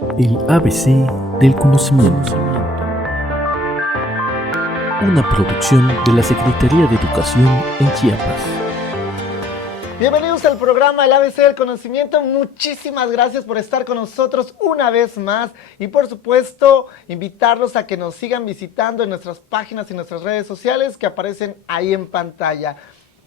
El ABC del conocimiento. Una producción de la Secretaría de Educación en Chiapas. Bienvenidos al programa El ABC del Conocimiento. Muchísimas gracias por estar con nosotros una vez más y por supuesto invitarlos a que nos sigan visitando en nuestras páginas y nuestras redes sociales que aparecen ahí en pantalla.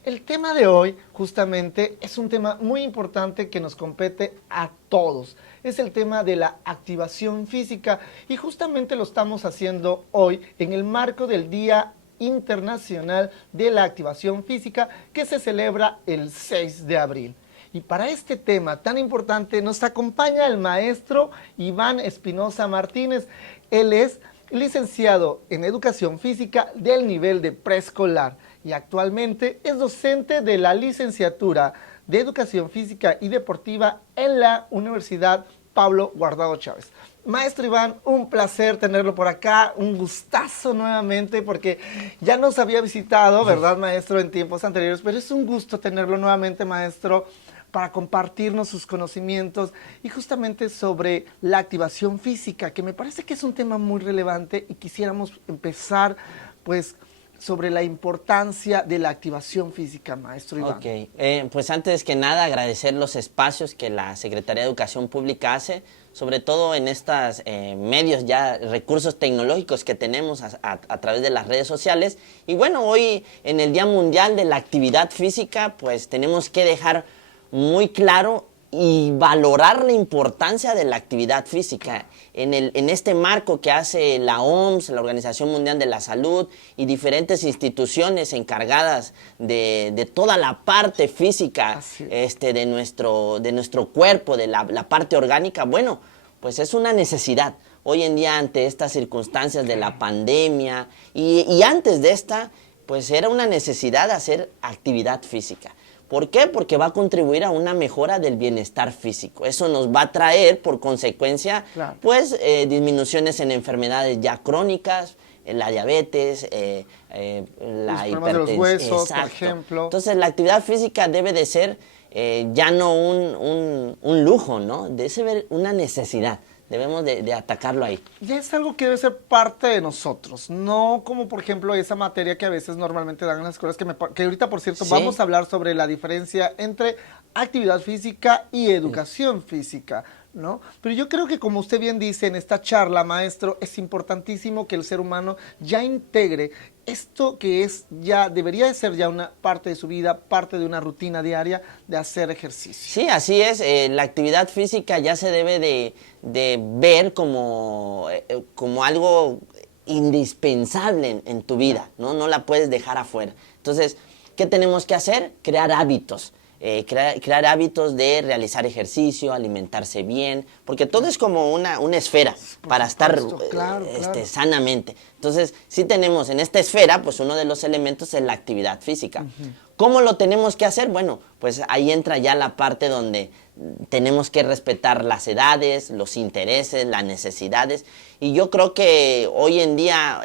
El tema de hoy justamente es un tema muy importante que nos compete a todos. Es el tema de la activación física y justamente lo estamos haciendo hoy en el marco del Día Internacional de la Activación Física que se celebra el 6 de abril. Y para este tema tan importante nos acompaña el maestro Iván Espinosa Martínez. Él es licenciado en Educación Física del nivel de preescolar y actualmente es docente de la licenciatura de Educación Física y Deportiva en la Universidad Pablo Guardado Chávez. Maestro Iván, un placer tenerlo por acá, un gustazo nuevamente porque ya nos había visitado, ¿verdad, maestro, en tiempos anteriores? Pero es un gusto tenerlo nuevamente, maestro, para compartirnos sus conocimientos y justamente sobre la activación física, que me parece que es un tema muy relevante y quisiéramos empezar, pues, sobre la importancia de la activación física, maestro Iván. Ok, pues antes que nada agradecer los espacios que la Secretaría de Educación Pública hace, sobre todo en estos medios ya, recursos tecnológicos que tenemos a través de las redes sociales. Y bueno, hoy en el Día Mundial de la Actividad Física, pues tenemos que dejar muy claro y valorar la importancia de la actividad física en este marco que hace la OMS, la Organización Mundial de la Salud y diferentes instituciones encargadas de toda la parte física de nuestro cuerpo, de la parte orgánica. Bueno, pues es una necesidad. Hoy en día, ante estas circunstancias de la pandemia y antes de esta, pues era una necesidad hacer actividad física. ¿Por qué? Porque va a contribuir a una mejora del bienestar físico. Eso nos va a traer, por consecuencia, claro, pues disminuciones en enfermedades ya crónicas, la diabetes, la hipertensión. De los huesos, por ejemplo. Entonces, la actividad física debe de ser ya no un lujo, ¿no? Debe ser una necesidad. Debemos de atacarlo ahí. Ya es algo que debe ser parte de nosotros, no como por ejemplo esa materia que a veces normalmente dan en las escuelas, que ahorita por cierto vamos a hablar sobre la diferencia entre actividad física y educación física, ¿no? Pero yo creo que como usted bien dice en esta charla, maestro, es importantísimo que el ser humano ya integre esto que es ya, debería de ser ya una parte de su vida, parte de una rutina diaria de hacer ejercicio. Sí, así es, la actividad física ya se debe de ver como algo indispensable en tu vida, ¿no? No la puedes dejar afuera. Entonces, ¿qué tenemos que hacer? Crear hábitos. Crear hábitos de realizar ejercicio, alimentarse bien, porque todo es como una esfera para estar sanamente. Entonces, si tenemos en esta esfera, pues uno de los elementos es la actividad física. ¿Cómo lo tenemos que hacer? Bueno, pues ahí entra ya la parte donde tenemos que respetar las edades, los intereses, las necesidades. Y yo creo que hoy en día,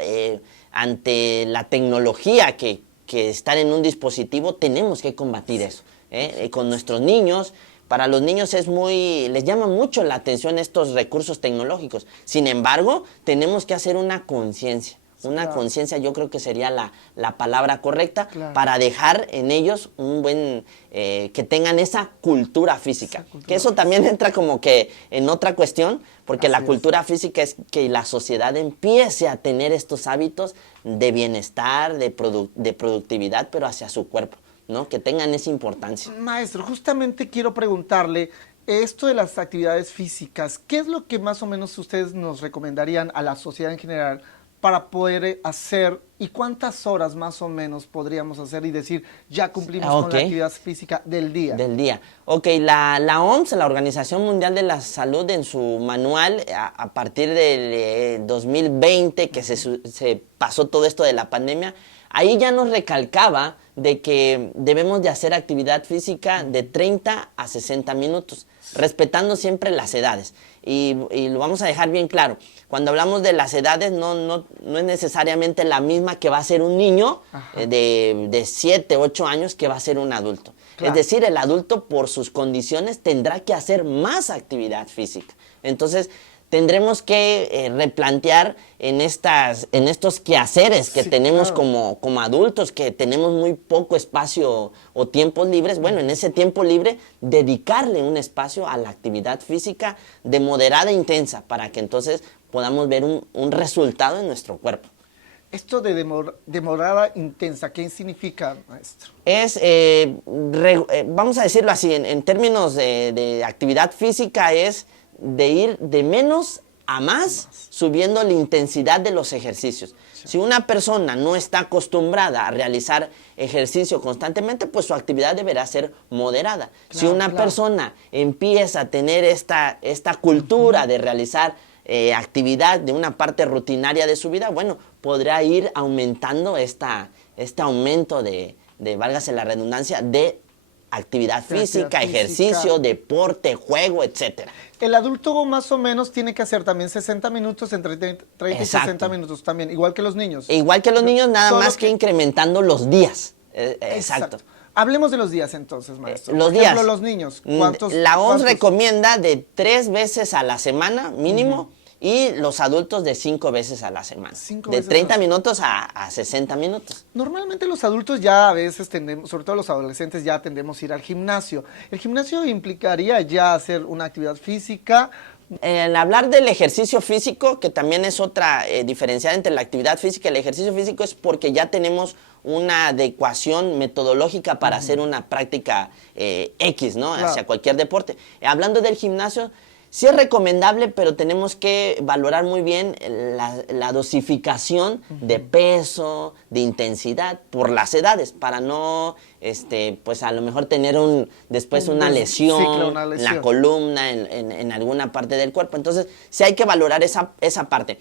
ante la tecnología que está en un dispositivo, tenemos que combatir eso. Con nuestros niños, para los niños les llama mucho la atención estos recursos tecnológicos. Sin embargo, tenemos que hacer una conciencia. Una conciencia, yo creo que sería la palabra correcta, para dejar en ellos un buen, que tengan esa cultura física. Que eso también entra como que en otra cuestión, porque la cultura física es que la sociedad empiece a tener estos hábitos de bienestar, de productividad, pero hacia su cuerpo, ¿no? Que tengan esa importancia. Maestro, justamente quiero preguntarle, esto de las actividades físicas, ¿qué es lo que más o menos ustedes nos recomendarían a la sociedad en general para poder hacer y cuántas horas más o menos podríamos hacer y decir, ya cumplimos con la actividad física del día? Del día. Ok, la OMS, la Organización Mundial de la Salud, en su manual, a partir del 2020, que se pasó todo esto de la pandemia, ahí ya nos recalcaba de que debemos de hacer actividad física de 30 a 60 minutos, respetando siempre las edades. Y lo vamos a dejar bien claro. Cuando hablamos de las edades, no es necesariamente la misma que va a ser un niño de 7, 8 años que va a ser un adulto. Claro. Es decir, el adulto por sus condiciones tendrá que hacer más actividad física. Entonces, tendremos que replantear en estos quehaceres que tenemos como adultos, que tenemos muy poco espacio o tiempos libres. Bueno, en ese tiempo libre, dedicarle un espacio a la actividad física de moderada e intensa, para que entonces podamos ver un resultado en nuestro cuerpo. Esto de demorada intensa, ¿qué significa, maestro? Es, vamos a decirlo así, en términos de actividad física, es de ir de menos a más, subiendo la intensidad de los ejercicios. Si una persona no está acostumbrada a realizar ejercicio constantemente, pues su actividad deberá ser moderada. Si una persona empieza a tener esta cultura de realizar actividad de una parte rutinaria de su vida, bueno, podrá ir aumentando este aumento de, válgase la redundancia, de actividad física, ejercicio, deporte, juego, etcétera. El adulto más o menos tiene que hacer también 60 minutos, entre 30 y 60 minutos también, igual que los niños. Igual que los niños, nada más que incrementando los días. Exacto. Hablemos de los días entonces, maestro. Los Por ejemplo, días. Los niños. La OMS recomienda de 3 veces a la semana mínimo, y los adultos de 5 veces a la semana. De 30 minutos a 60 minutos. Normalmente los adultos ya a veces tendemos, sobre todo los adolescentes, ya tendemos a ir al gimnasio. ¿El gimnasio implicaría ya hacer una actividad física? Al hablar del ejercicio físico, que también es otra diferencial entre la actividad física y el ejercicio físico, es porque ya tenemos una adecuación metodológica para hacer una práctica X, ¿no? Hacia cualquier deporte. Hablando del gimnasio, sí es recomendable, pero tenemos que valorar muy bien la dosificación de peso, de intensidad por las edades, para no, pues a lo mejor tener después una lesión, en la columna, en alguna parte del cuerpo. Entonces, sí hay que valorar esa parte.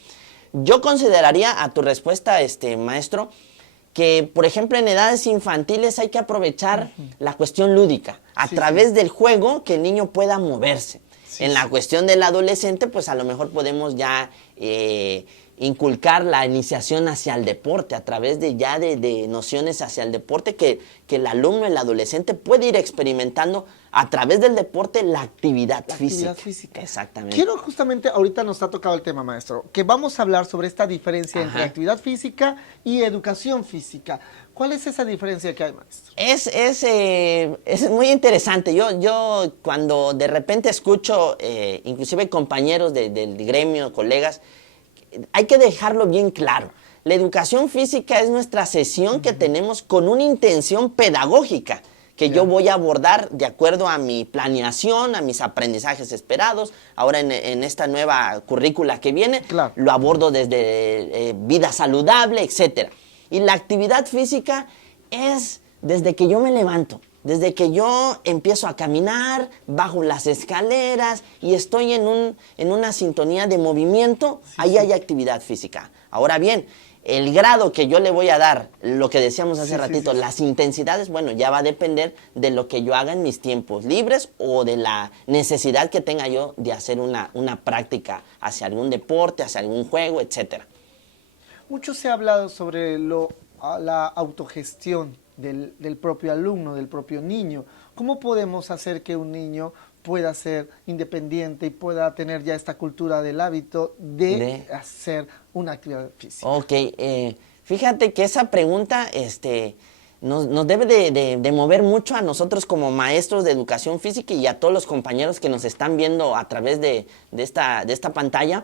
Yo consideraría, a tu respuesta, maestro, que, por ejemplo, en edades infantiles hay que aprovechar la cuestión lúdica, a través del juego, que el niño pueda moverse. En la cuestión del adolescente, pues a lo mejor podemos ya inculcar la iniciación hacia el deporte, a través de nociones hacia el deporte, que el alumno, el adolescente, puede ir experimentando a través del deporte la actividad física. Exactamente. Quiero justamente, ahorita nos ha tocado el tema, maestro, que vamos a hablar sobre esta diferencia entre actividad física y educación física. ¿Cuál es esa diferencia que hay, maestro? Es muy interesante. Yo cuando de repente escucho, inclusive compañeros del gremio, colegas, hay que dejarlo bien claro. La educación física es nuestra sesión que tenemos con una intención pedagógica, que yo voy a abordar de acuerdo a mi planeación, a mis aprendizajes esperados. Ahora en esta nueva currícula que viene, lo abordo desde vida saludable, etcétera. Y la actividad física es desde que yo me levanto, desde que yo empiezo a caminar, bajo las escaleras y estoy en una sintonía de movimiento, ahí hay actividad física. Ahora bien, el grado que yo le voy a dar, lo que decíamos hace ratito, las intensidades, bueno, ya va a depender de lo que yo haga en mis tiempos libres o de la necesidad que tenga yo de hacer una práctica hacia algún deporte, hacia algún juego, etcétera. Mucho se ha hablado sobre la autogestión del propio alumno, del propio niño. ¿Cómo podemos hacer que un niño pueda ser independiente y pueda tener ya esta cultura del hábito de hacer una actividad física? Ok, fíjate que esa pregunta nos debe de mover mucho a nosotros como maestros de educación física y a todos los compañeros que nos están viendo a través de esta pantalla.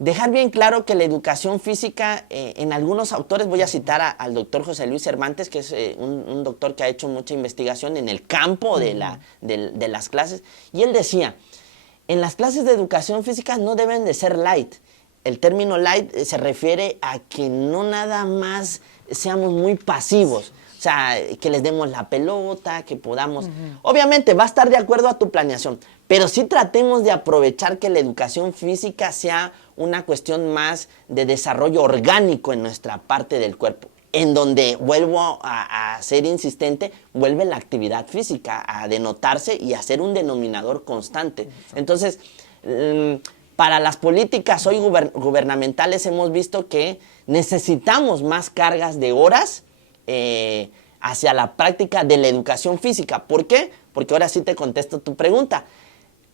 Dejar bien claro que la educación física, en algunos autores, voy a citar al doctor José Luis Cervantes, que es un doctor que ha hecho mucha investigación en el campo de las clases, y él decía, en las clases de educación física no deben de ser light. El término light se refiere a que no nada más seamos muy pasivos, o sea, que les demos la pelota, que podamos... Obviamente va a estar de acuerdo a tu planeación, pero sí tratemos de aprovechar que la educación física sea una cuestión más de desarrollo orgánico en nuestra parte del cuerpo, en donde, vuelvo a ser insistente, vuelve la actividad física a denotarse y a ser un denominador constante. Entonces, para las políticas hoy gubernamentales hemos visto que necesitamos más cargas de horas hacia la práctica de la educación física. ¿Por qué? Porque ahora sí te contesto tu pregunta.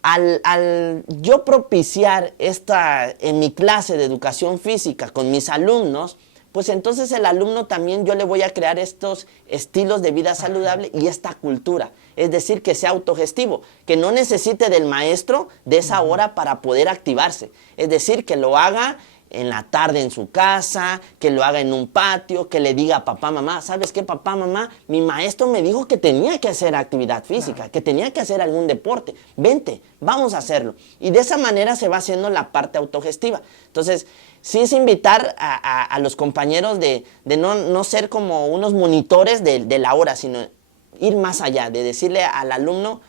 al yo propiciar en mi clase de educación física con mis alumnos, pues entonces el alumno también yo le voy a crear estos estilos de vida saludable y esta cultura. Es decir, que sea autogestivo, que no necesite del maestro de esa hora para poder activarse. Es decir, que lo haga en la tarde en su casa, que lo haga en un patio, que le diga a papá, mamá, ¿sabes qué, papá, mamá? Mi maestro me dijo que tenía que hacer actividad física, que tenía que hacer algún deporte. Vente, vamos a hacerlo. Y de esa manera se va haciendo la parte autogestiva. Entonces, sí es invitar a los compañeros de no ser como unos monitores de la hora, sino ir más allá, de decirle al alumno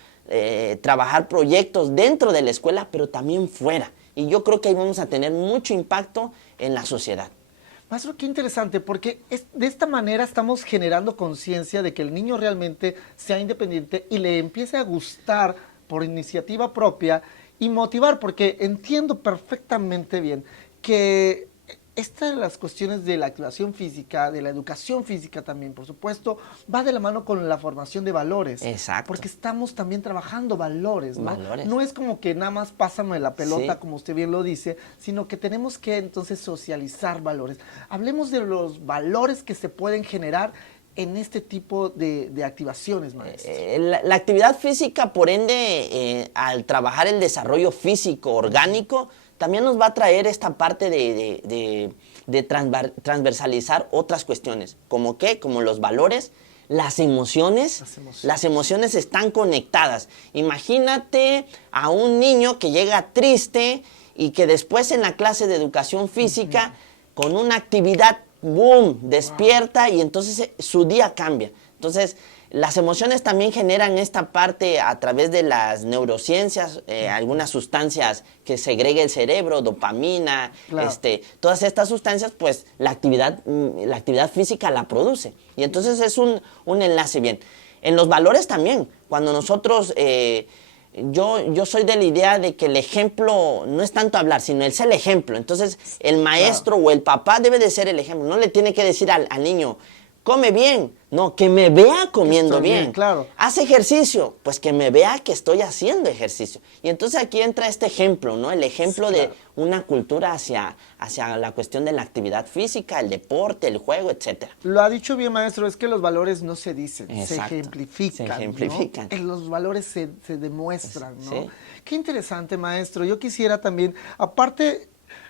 trabajar proyectos dentro de la escuela, pero también fuera. Y yo creo que ahí vamos a tener mucho impacto en la sociedad. Maestro, qué interesante, porque de esta manera estamos generando conciencia de que el niño realmente sea independiente y le empiece a gustar por iniciativa propia y motivar, porque entiendo perfectamente bien que estas de las cuestiones de la activación física, de la educación física también, por supuesto, va de la mano con la formación de valores. Exacto. Porque estamos también trabajando valores, ¿no? Valores. No es como que nada más pásame la pelota, Sí. como usted bien lo dice, sino que tenemos que entonces socializar valores. Hablemos de los valores que se pueden generar en este tipo de activaciones, maestro. La actividad física, por ende, al trabajar el desarrollo físico orgánico, también nos va a traer esta parte de transversalizar otras cuestiones. ¿Como qué? Como los valores, las emociones. Las emociones están conectadas. Imagínate a un niño que llega triste y que después en la clase de educación física, con una actividad, ¡boom!, despierta y entonces su día cambia. Entonces, las emociones también generan esta parte a través de las neurociencias, algunas sustancias que segrega el cerebro, dopamina, Claro. Todas estas sustancias, pues la actividad física la produce. Y entonces es un enlace bien. En los valores también, cuando nosotros, yo soy de la idea de que el ejemplo no es tanto hablar, sino el ser el ejemplo. Entonces el maestro o el papá debe de ser el ejemplo, no le tiene que decir al niño, come bien, no, que me vea comiendo Estoy bien, bien. claro. Haz ejercicio, pues que me vea que estoy haciendo ejercicio. Y entonces aquí entra este ejemplo, ¿no? El ejemplo de una cultura hacia la cuestión de la actividad física, el deporte, el juego, etcétera. Lo ha dicho bien, maestro, es que los valores no se dicen, se Exacto. ejemplifican. Se ejemplifican. ¿no? Los valores se demuestran, ¿no? Sí. Qué interesante, maestro. Yo quisiera también, aparte,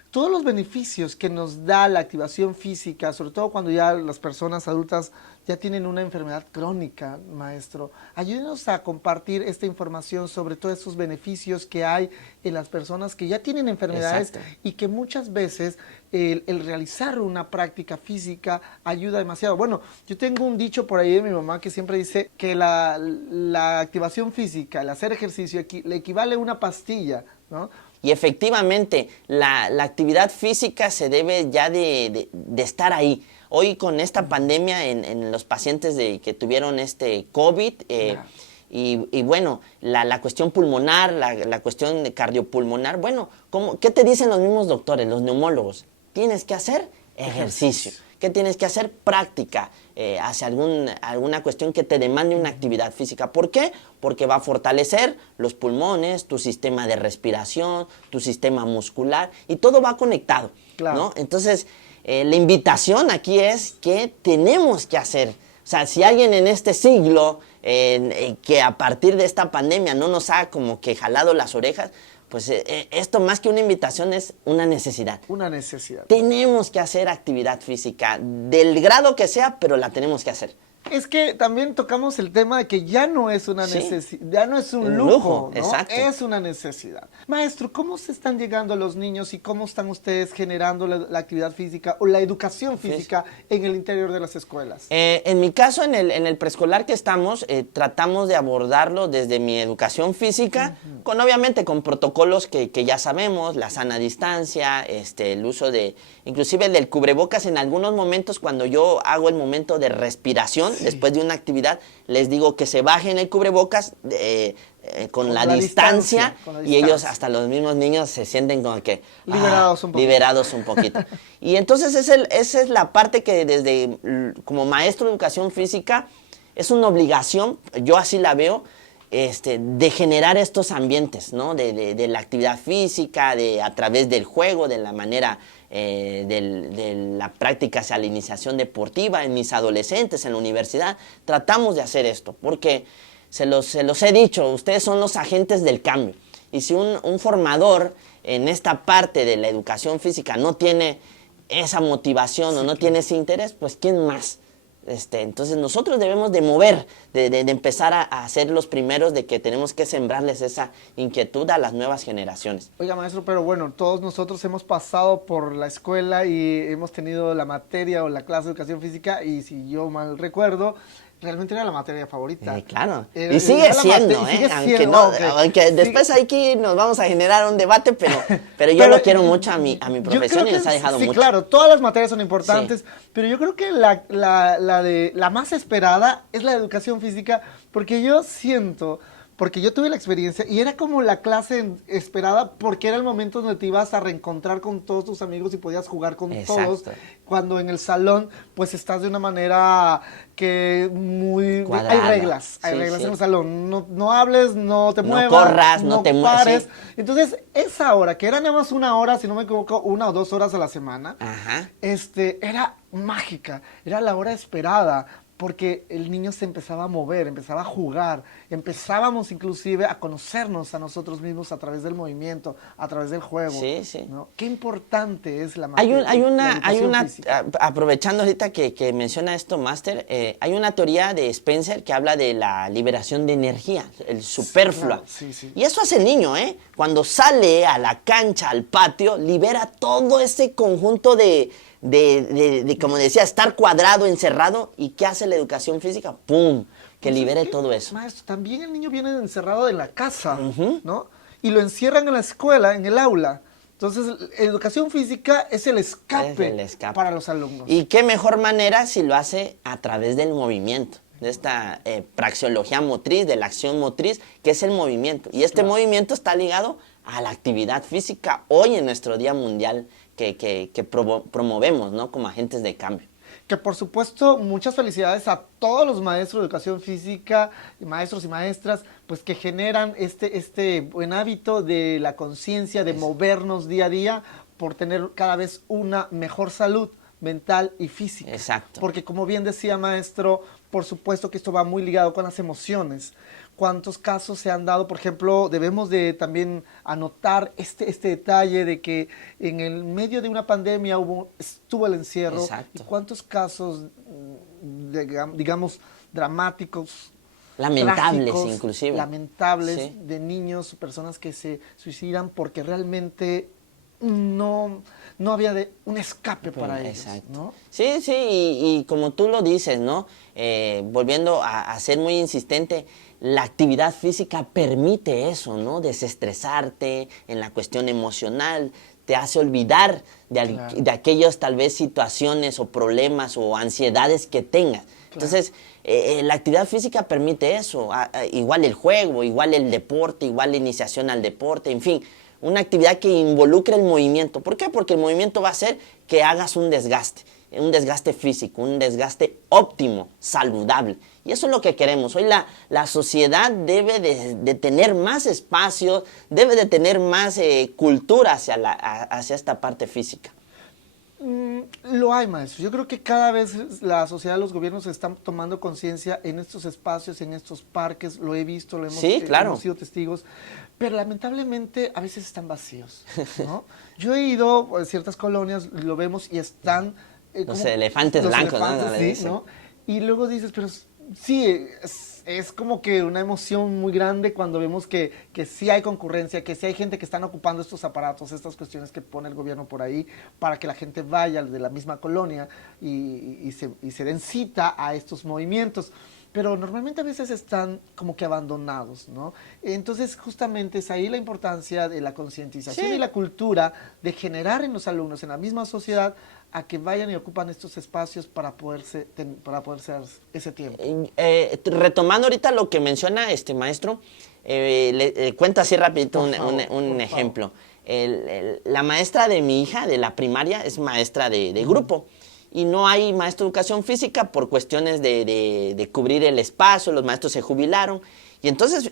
todos los beneficios que nos da la activación física, sobre todo cuando ya las personas adultas ya tienen una enfermedad crónica, maestro, ayúdenos a compartir esta información sobre todos esos beneficios que hay en las personas que ya tienen enfermedades. Exacto. Y que muchas veces el realizar una práctica física ayuda demasiado. Bueno, yo tengo un dicho por ahí de mi mamá que siempre dice que la activación física, el hacer ejercicio, le equivale a una pastilla, ¿no? Y efectivamente, la actividad física se debe ya de estar ahí. Hoy con esta pandemia en los pacientes que tuvieron COVID, y bueno, la cuestión pulmonar, la cuestión de cardiopulmonar, bueno, ¿qué te dicen los mismos doctores, los neumólogos? Tienes que hacer ejercicio. ¿Qué tienes que hacer? Práctica hacia alguna cuestión que te demande una actividad física. ¿Por qué? Porque va a fortalecer los pulmones, tu sistema de respiración, tu sistema muscular, y todo va conectado, Claro. ¿no? Entonces, la invitación aquí es que tenemos que hacer. O sea, si alguien en este siglo, que a partir de esta pandemia no nos ha como que jalado las orejas, pues esto más que una invitación es una necesidad. Una necesidad. Tenemos que hacer actividad física, del grado que sea, pero la tenemos que hacer. Es que también tocamos el tema de que ya no es una Sí. necesidad, ya no es un Un lujo, lujo, ¿no? exacto. Es una necesidad. Maestro, ¿cómo se están llegando a los niños y cómo están ustedes generando la actividad física o la educación física en el interior de las escuelas? En mi caso, en el preescolar que estamos, tratamos de abordarlo desde mi educación física, obviamente con protocolos que ya sabemos, la sana distancia, el uso inclusive el del cubrebocas. En algunos momentos, cuando yo hago el momento de respiración, después de una actividad, les digo que se bajen el cubrebocas con la distancia, y ellos, hasta los mismos niños, se sienten como que liberados un poquito. Y entonces esa es la parte que como maestro de educación física es una obligación, yo así la veo, de generar estos ambientes, ¿no? De la actividad física, a través del juego, de la manera de la práctica hacia la iniciación deportiva. En mis adolescentes, en la universidad, tratamos de hacer esto, porque se los he dicho, ustedes son los agentes del cambio. Y si un formador en esta parte de la educación física no tiene esa motivación o no tiene ese interés, pues ¿quién más? Entonces nosotros debemos de mover, de empezar a ser los primeros, de que tenemos que sembrarles esa inquietud a las nuevas generaciones. Oiga, maestro, pero bueno, todos nosotros hemos pasado por la escuela y hemos tenido la materia o la clase de educación física, y si yo mal recuerdo, realmente era la materia favorita. Claro, y sigue siendo, aunque después aquí nos vamos a generar un debate, pero yo lo quiero mucho a mi profesión y nos ha dejado mucho. Sí, claro, todas las materias son importantes, pero yo creo que la más esperada es la educación física, porque yo siento, porque yo tuve la experiencia y era como la clase esperada, porque era el momento donde te ibas a reencontrar con todos tus amigos y podías jugar con todos, cuando en el salón pues estás de una manera que muy cuadrada. Hay reglas en el salón, no hables, no te muevas, no corras, no te pares. Sí. Entonces esa hora, que era nada más una hora, si no me equivoco, 1 o 2 horas a la semana, era mágica, era la hora esperada, porque el niño se empezaba a mover, empezaba a jugar, empezábamos inclusive a conocernos a nosotros mismos a través del movimiento, a través del juego. Sí. ¿No? Qué importante es la aprovechando ahorita que menciona esto, Máster, hay una teoría de Spencer que habla de la liberación de energía, el superfluo. Sí. Y eso hace el niño, cuando sale a la cancha, al patio, libera todo ese conjunto de como decía, estar cuadrado, encerrado. ¿Y qué hace la educación física? ¡Pum! Que libere todo eso. Maestro, también el niño viene encerrado en la casa, ¿no? Y lo encierran en la escuela, en el aula. Entonces, educación física es el escape para los alumnos. Y qué mejor manera si lo hace a través del movimiento, de esta praxeología motriz, de la acción motriz, que es el movimiento. Y este movimiento está ligado a la actividad física hoy en nuestro Día Mundial que promovemos, ¿no? Como agentes de cambio. Que por supuesto, muchas felicidades a todos los maestros de educación física, maestros y maestras, pues que generan este buen hábito de la conciencia, de movernos día a día por tener cada vez una mejor salud mental y física. Exacto. Porque como bien decía, maestro, por supuesto que esto va muy ligado con las emociones. ¿Cuántos casos se han dado? Por ejemplo, debemos de también anotar este detalle de que en el medio de una pandemia estuvo el encierro. Exacto. ¿Y cuántos casos, digamos, dramáticos, lamentables trágicos, inclusive, lamentables, de niños, personas que se suicidan porque realmente no había un escape para ellos, ¿no? Sí, y como tú lo dices, ¿no? Volviendo a ser muy insistente, la actividad física permite eso, ¿no? Desestresarte en la cuestión emocional, te hace olvidar de aquellas tal vez situaciones o problemas o ansiedades que tengas. Entonces, la actividad física permite eso, igual el juego, igual el deporte, igual la iniciación al deporte, en fin, una actividad que involucre el movimiento. ¿Por qué? Porque el movimiento va a hacer que hagas un desgaste físico, un desgaste óptimo, saludable. Y eso es lo que queremos. Hoy la sociedad debe de tener más espacios, debe de tener más cultura hacia esta parte física. Lo hay, maestro. Yo creo que cada vez la sociedad, los gobiernos están tomando conciencia en estos espacios, en estos parques. Lo he visto, hemos sido testigos. Pero lamentablemente a veces están vacíos, ¿no? Yo he ido a ciertas colonias, lo vemos y están... los elefantes blancos, ¿no? Y luego dices, pero sí, es como que una emoción muy grande cuando vemos que sí hay concurrencia, que sí hay gente que están ocupando estos aparatos, estas cuestiones que pone el gobierno por ahí para que la gente vaya de la misma colonia y se den cita a estos movimientos. Pero normalmente a veces están como que abandonados, ¿no? Entonces, justamente es ahí la importancia de la concientización y la cultura de generar en los alumnos, en la misma sociedad, a que vayan y ocupan estos espacios para poderse dar ese tiempo. Retomando ahorita lo que menciona maestro, le cuento así rapidito un ejemplo. La maestra de mi hija, de la primaria, es maestra de grupo. Y no hay maestro de educación física por cuestiones de cubrir el espacio, los maestros se jubilaron. Y entonces,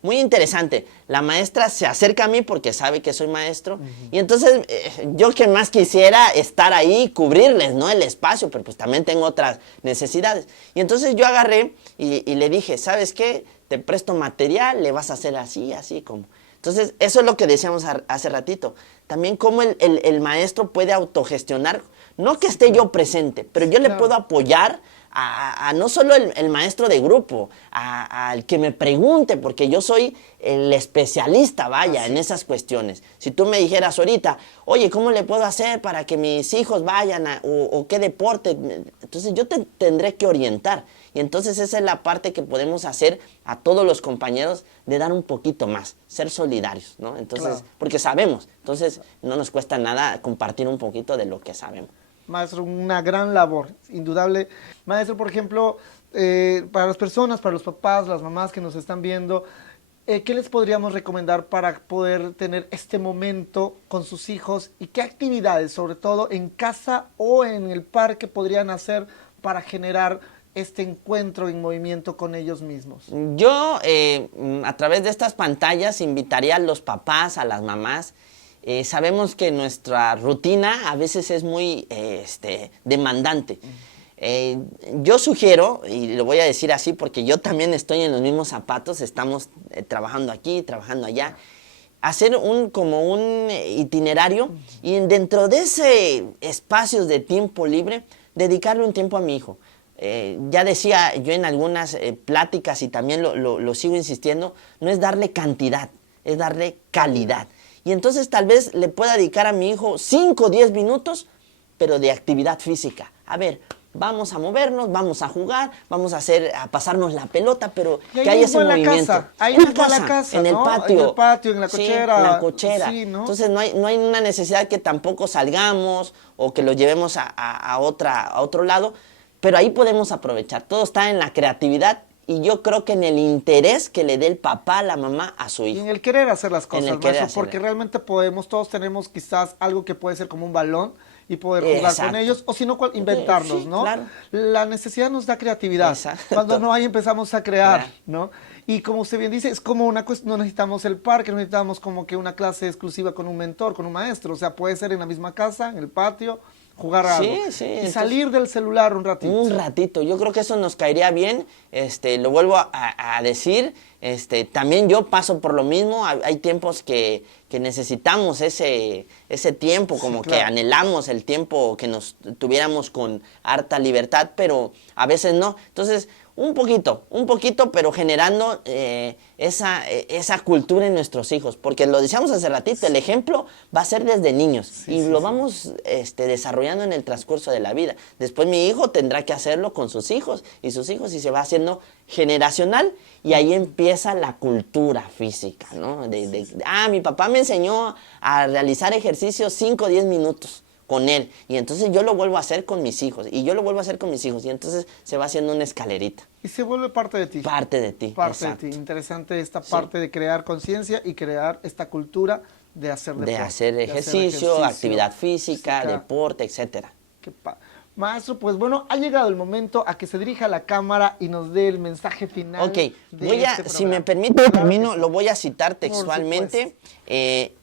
muy interesante, la maestra se acerca a mí porque sabe que soy maestro, y entonces yo que más quisiera estar ahí, cubrirles, ¿no?, el espacio, pero pues también tengo otras necesidades. Y entonces yo agarré y le dije, ¿sabes qué? Te presto material, le vas a hacer así, así como. Entonces, eso es lo que decíamos hace ratito. También cómo el maestro puede autogestionar, no que esté yo presente, pero yo le puedo apoyar a no solo el maestro de grupo, al que me pregunte, porque yo soy el especialista, vaya, en esas cuestiones. Si tú me dijeras ahorita, oye, ¿cómo le puedo hacer para que mis hijos vayan o qué deporte? Entonces yo te tendré que orientar. Y entonces esa es la parte que podemos hacer a todos los compañeros, de dar un poquito más, ser solidarios, ¿no? Entonces, porque sabemos, entonces no nos cuesta nada compartir un poquito de lo que sabemos. Maestro, una gran labor, indudable. Maestro, por ejemplo, para las personas, para los papás, las mamás que nos están viendo, ¿qué les podríamos recomendar para poder tener este momento con sus hijos? ¿Y qué actividades, sobre todo en casa o en el parque, podrían hacer para generar este encuentro en movimiento con ellos mismos? Yo, a través de estas pantallas, invitaría a los papás, a las mamás. Sabemos que nuestra rutina a veces es muy demandante. Yo sugiero, y lo voy a decir así porque yo también estoy en los mismos zapatos, estamos trabajando aquí, trabajando allá, hacer como un itinerario y dentro de ese espacio de tiempo libre, dedicarle un tiempo a mi hijo. Ya decía yo en algunas pláticas y también lo sigo insistiendo, no es darle cantidad, es darle calidad. Y entonces tal vez le pueda dedicar a mi hijo 5 o 10 minutos, pero de actividad física. A ver, vamos a movernos, vamos a jugar, vamos a pasarnos la pelota, pero que haya ese movimiento. Ahí mismo en la casa, en el ¿no? patio. En el patio, en la cochera. Sí, en la cochera. Sí, ¿no? Entonces no hay una necesidad que tampoco salgamos o que lo llevemos a otro lado, pero ahí podemos aprovechar. Todo está en la creatividad. Y yo creo que en el interés que le dé el papá, la mamá a su hijo. Y en el querer hacer las cosas, maestro, porque hacerlas. realmente todos tenemos quizás algo que puede ser como un balón y poder jugar con ellos, o si no, inventarnos, sí, ¿no? Claro. La necesidad nos da creatividad. Exacto. Cuando no hay, empezamos a crear, ¿no? Y como usted bien dice, es como una cuestión, no necesitamos el parque, no necesitamos como que una clase exclusiva con un mentor, con un maestro, o sea, puede ser en la misma casa, en el patio, jugar algo. Y salir del celular un ratito. Un ratito, yo creo que eso nos caería bien, lo vuelvo a decir, también yo paso por lo mismo, hay tiempos que necesitamos ese tiempo, como que anhelamos el tiempo que nos tuviéramos con harta libertad, pero a veces no. Entonces, un poquito, pero generando esa cultura en nuestros hijos, porque lo decíamos hace ratito, el ejemplo va a ser desde niños y lo vamos desarrollando en el transcurso de la vida. Después mi hijo tendrá que hacerlo con sus hijos y se va haciendo generacional y ahí empieza la cultura física, ¿no? Mi papá me enseñó a realizar ejercicios 5 o 10 minutos con él, y entonces yo lo vuelvo a hacer con mis hijos, y yo lo vuelvo a hacer con mis hijos, y entonces se va haciendo una escalerita. Y se vuelve parte de ti. Parte de ti, Parte de ti. Interesante esta parte de crear conciencia y crear esta cultura de hacer deporte. De hacer ejercicio, actividad física, deporte, etcétera. Maestro, pues bueno, ha llegado el momento a que se dirija a la cámara y nos dé el mensaje final. Ok, si me permite, lo voy a citar textualmente.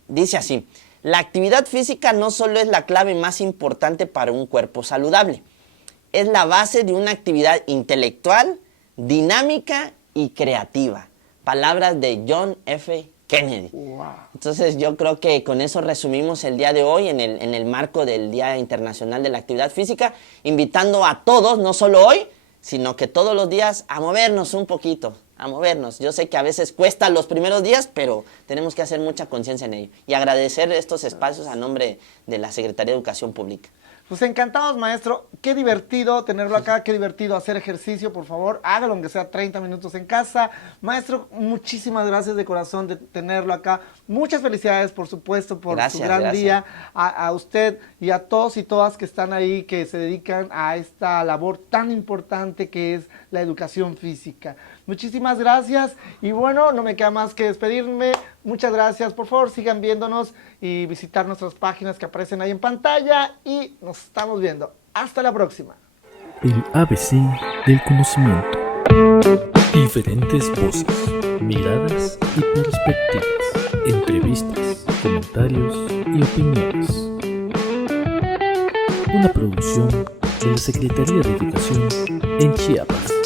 Dice así: la actividad física no solo es la clave más importante para un cuerpo saludable, es la base de una actividad intelectual, dinámica y creativa. Palabras de John F. Kennedy. Wow. Entonces yo creo que con eso resumimos el día de hoy en el marco del Día Internacional de la Actividad Física, invitando a todos, no solo hoy, sino que todos los días, a movernos un poquito, a movernos. Yo sé que a veces cuesta los primeros días, pero tenemos que hacer mucha conciencia en ello. Y agradecer estos espacios a nombre de la Secretaría de Educación Pública. Pues encantados, maestro. Qué divertido tenerlo acá, qué divertido hacer ejercicio, por favor. Hágalo, aunque sea 30 minutos en casa. Maestro, muchísimas gracias de corazón de tenerlo acá. Muchas felicidades, por supuesto, por su gran día. A usted y a todos y todas que están ahí, que se dedican a esta labor tan importante que es la educación física. Muchísimas gracias y bueno, no me queda más que despedirme. Muchas gracias, por favor sigan viéndonos y visitar nuestras páginas que aparecen ahí en pantalla y nos estamos viendo. Hasta la próxima. El ABC del conocimiento. Diferentes voces, miradas y perspectivas, entrevistas, comentarios y opiniones. Una producción de la Secretaría de Educación en Chiapas.